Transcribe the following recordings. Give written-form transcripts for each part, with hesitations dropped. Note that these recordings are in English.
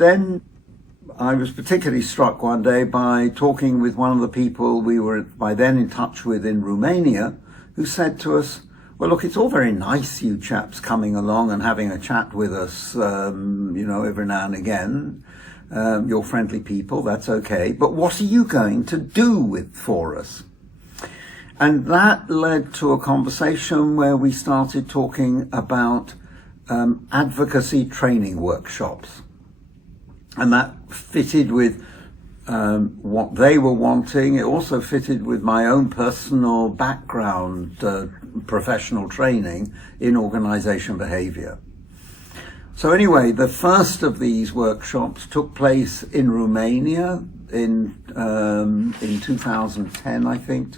then I was particularly struck one day by talking with one of the people we were by then in touch with in Romania, who said to us, well, look, it's all very nice, you chaps coming along and having a chat with us, every now and again. You're friendly people, that's okay. But what are you going to do for us? And that led to a conversation where we started talking about advocacy training workshops. And that fitted with what they were wanting. It also fitted with my own personal background, professional training in organization behavior. So anyway, the first of these workshops took place in Romania in 2010, I think.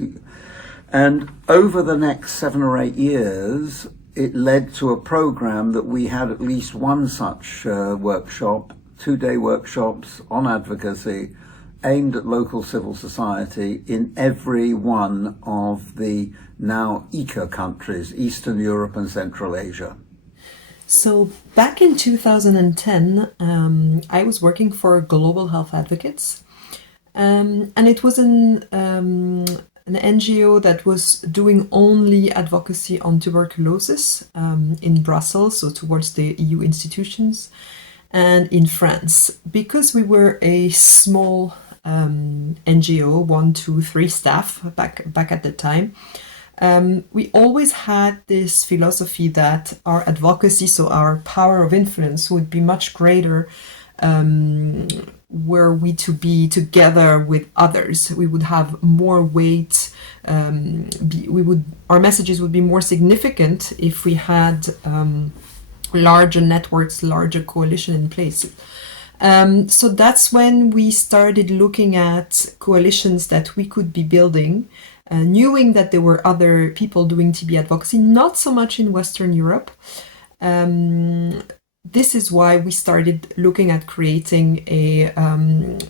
And over the next 7 or 8 years, it led to a program that we had at least one such workshop, 2-day workshops on advocacy aimed at local civil society in every one of the now ECA countries, Eastern Europe and Central Asia. So back in 2010, I was working for Global Health Advocates, and it was an NGO that was doing only advocacy on tuberculosis in Brussels, so towards the EU institutions, and in France. Because we were a small NGO, 1, 2, 3 staff back at the time, we always had this philosophy that our advocacy, so our power of influence, would be much greater were we to be together with others. We would have more weight. Our messages would be more significant if we had larger networks, larger coalition in place. So that's when we started looking at coalitions that we could be building, knowing that there were other people doing TB advocacy, not so much in Western Europe. This is why we started looking at creating a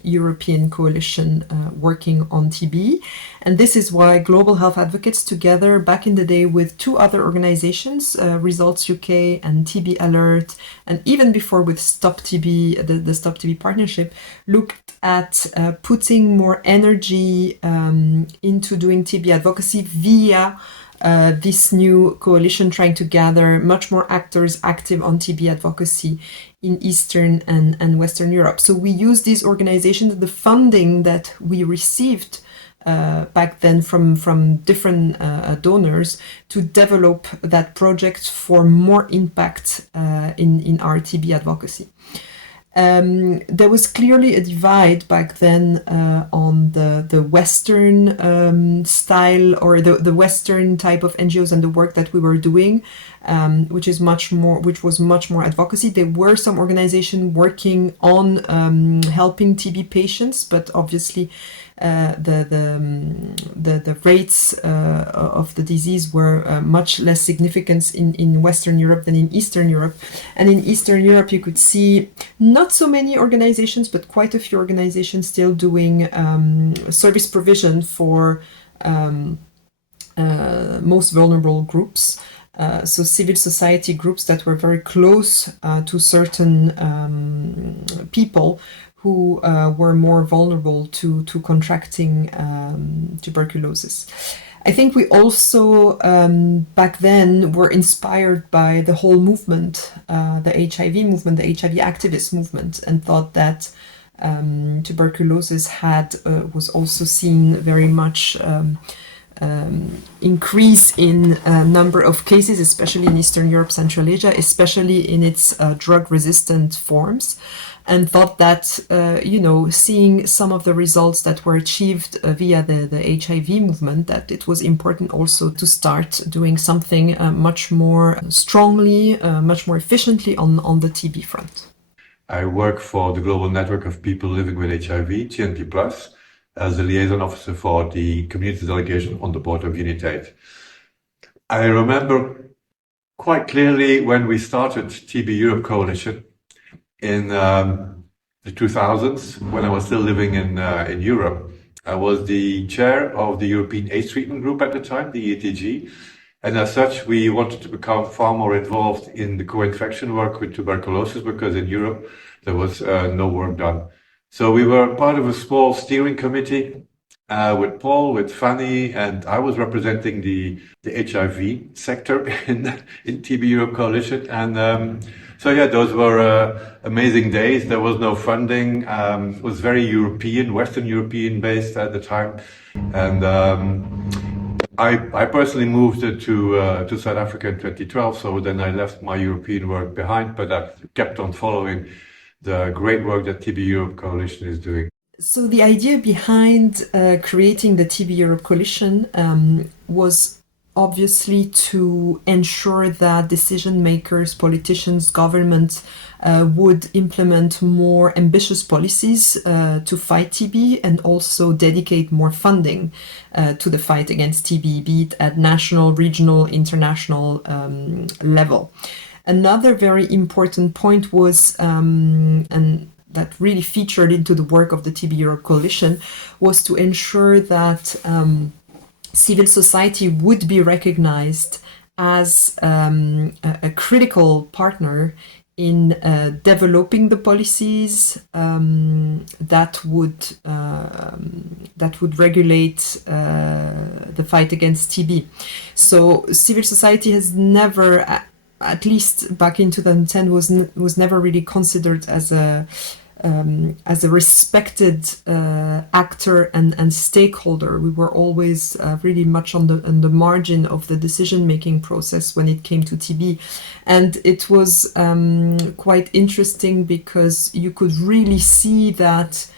European coalition working on TB. And this is why Global Health Advocates, together back in the day with 2 other organizations, Results UK and TB Alert, and even before with Stop TB, the Stop TB partnership, looked at putting more energy into doing TB advocacy via this new coalition, trying to gather much more actors active on TB advocacy in Eastern and Western Europe. So we use these organizations, the funding that we received back then from different donors, to develop that project for more impact in our TB advocacy. There was clearly a divide back then on the Western style or the Western type of NGOs and the work that we were doing, which was much more advocacy. There were some organizations working on helping TB patients, but obviously the rates of the disease were much less significant in Western Europe than in Eastern Europe. And in Eastern Europe, you could see not so many organizations, but quite a few organizations still doing service provision for most vulnerable groups. So civil society groups that were very close to certain people who were more vulnerable to contracting tuberculosis. I think we also back then were inspired by the whole movement, the HIV movement, the HIV activist movement, and thought that tuberculosis was also seen very much increase in number of cases, especially in Eastern Europe, Central Asia, especially in its drug-resistant forms, and thought that, seeing some of the results that were achieved via the HIV movement, that it was important also to start doing something much more strongly, much more efficiently on the TB front. I work for the Global Network of People Living with HIV, TNT+, as the liaison officer for the community delegation on the board of Unitate. I remember quite clearly when we started TB Europe Coalition in the 2000s, when I was still living in Europe. I was the chair of the European AIDS Treatment Group at the time, the EATG, and as such we wanted to become far more involved in the co-infection work with tuberculosis, because in Europe there was no work done. So we were part of a small steering committee with Paul, with Fanny, and I was representing the HIV sector in TB Europe Coalition. And so yeah, those were amazing days. There was no funding. It was very European, Western European based at the time. And I personally moved to South Africa in 2012. So then I left my European work behind, but I kept on following the great work that TB Europe Coalition is doing. So the idea behind creating the TB Europe Coalition was obviously to ensure that decision makers, politicians, governments would implement more ambitious policies to fight TB and also dedicate more funding to the fight against TB, be it at national, regional, international level. Another very important point was, and that really featured into the work of the TB Europe Coalition, was to ensure that civil society would be recognized as a critical partner in developing the policies that would regulate the fight against TB. So civil society has never, at least back in 2010, was never really considered as a respected actor and stakeholder. We were always really much on the margin of the decision-making process when it came to TB. And it was quite interesting because you could really see that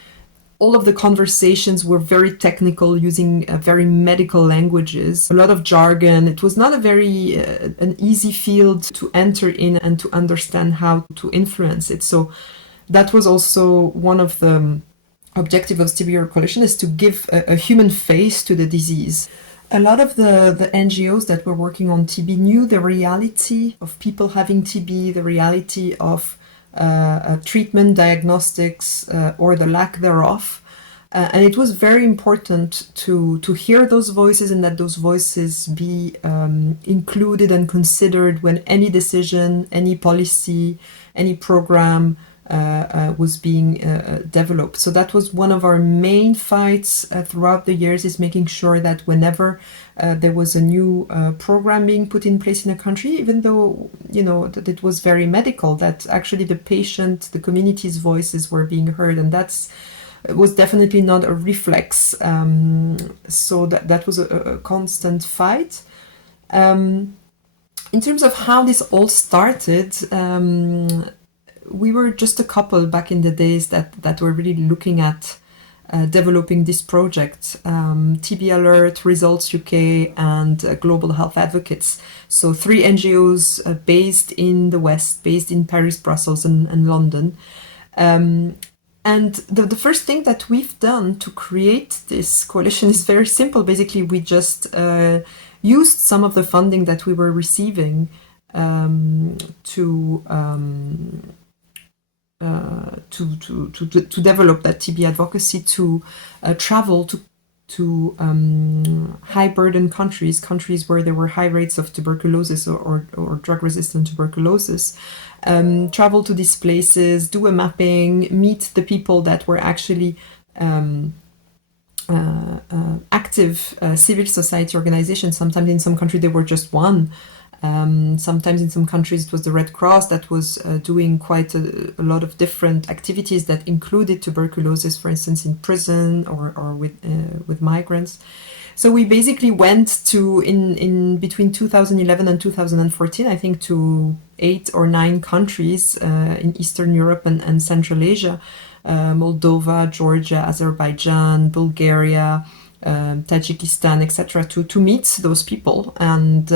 all of the conversations were very technical, using very medical languages, a lot of jargon. It was not a very an easy field to enter in and to understand how to influence it. So that was also one of the objectives of TB Europe Coalition, is to give a human face to the disease. A lot of the NGOs that were working on TB knew the reality of people having TB, the reality of treatment, diagnostics, or the lack thereof. And it was very important to hear those voices, and that those voices be included and considered when any decision, any policy, any program was being developed. So that was one of our main fights throughout the years, is making sure that whenever there was a new program being put in place in a country, even though, that it was very medical, that actually the patient, the community's voices were being heard, and it was definitely not a reflex. So that was a constant fight. In terms of how this all started, we were just a couple back in the days that were really looking at developing this project. TB Alert, Results UK, and Global Health Advocates. So 3 NGOs based in the West, based in Paris, Brussels, and London. And the first thing that we've done to create this coalition is very simple. Basically, we just used some of the funding that we were receiving to develop that TB advocacy, to travel to high burden countries where there were high rates of tuberculosis or drug-resistant tuberculosis, travel to these places, do a mapping, meet the people that were actually active civil society organizations. Sometimes in some countries there were just one. Sometimes in some countries it was the Red Cross that was doing quite a lot of different activities that included tuberculosis, for instance, in prison or with migrants. So we basically went to, in between 2011 and 2014, I think, to 8 or 9 countries in Eastern Europe and Central Asia, Moldova, Georgia, Azerbaijan, Bulgaria, Tajikistan, etc., to meet those people and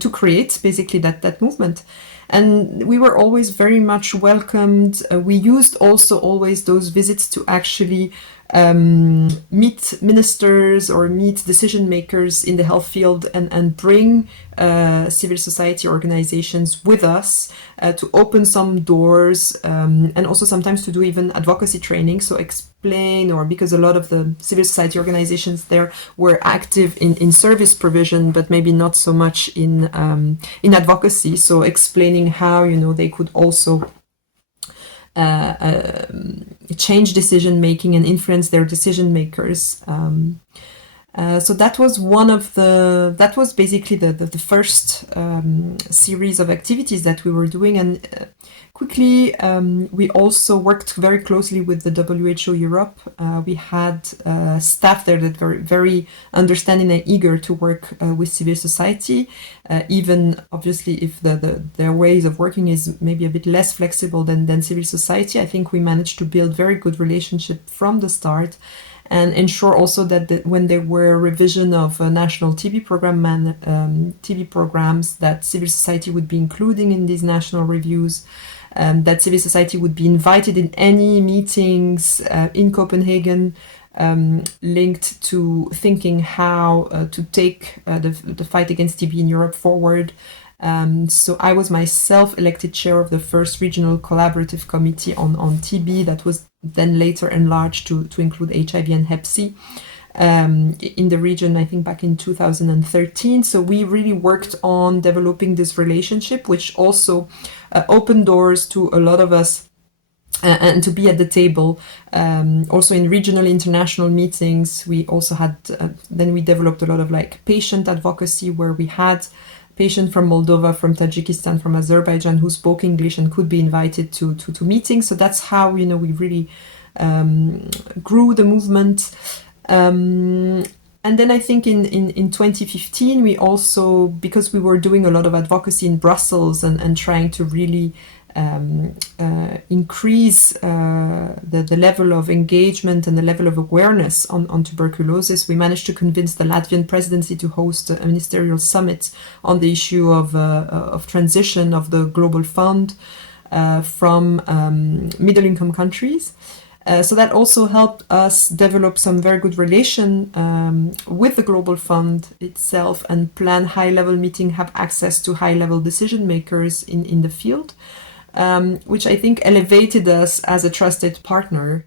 to create basically that movement. And we were always very much welcomed. We used also always those visits to actually meet ministers or meet decision makers in the health field and bring civil society organizations with us to open some doors, and also sometimes to do even advocacy training. So explain, or because a lot of the civil society organizations there were active in service provision, but maybe not so much in advocacy. So explaining how they could also change decision making and influence their decision makers. So that was basically the first series of activities that we were doing, and quickly we also worked very closely with the WHO Europe. We had staff there that were very understanding and eager to work with civil society, even obviously if their ways of working is maybe a bit less flexible than civil society. I think we managed to build very good relationship from the start, and ensure also that when there were revision of national TB program TB programs, that civil society would be including in these national reviews, that civil society would be invited in any meetings in Copenhagen linked to thinking how to take the fight against TB in Europe forward. So I was myself elected chair of the first regional collaborative committee on TB that was then later enlarged to include HIV and Hep C in the region, I think back in 2013. So we really worked on developing this relationship, which also opened doors to a lot of us and to be at the table. Also in regional international meetings, we also had, then we developed a lot of like patient advocacy, where we had patient from Moldova, from Tajikistan, from Azerbaijan who spoke English and could be invited to meetings. So that's how, we really grew the movement. And then I think in 2015, we also, because we were doing a lot of advocacy in Brussels and trying to really increase the level of engagement and the level of awareness on tuberculosis, we managed to convince the Latvian presidency to host a ministerial summit on the issue of transition of the global fund from middle-income countries. So that also helped us develop some very good relation with the Global Fund itself and plan high-level meeting, have access to high-level decision makers in the field. Which I think elevated us as a trusted partner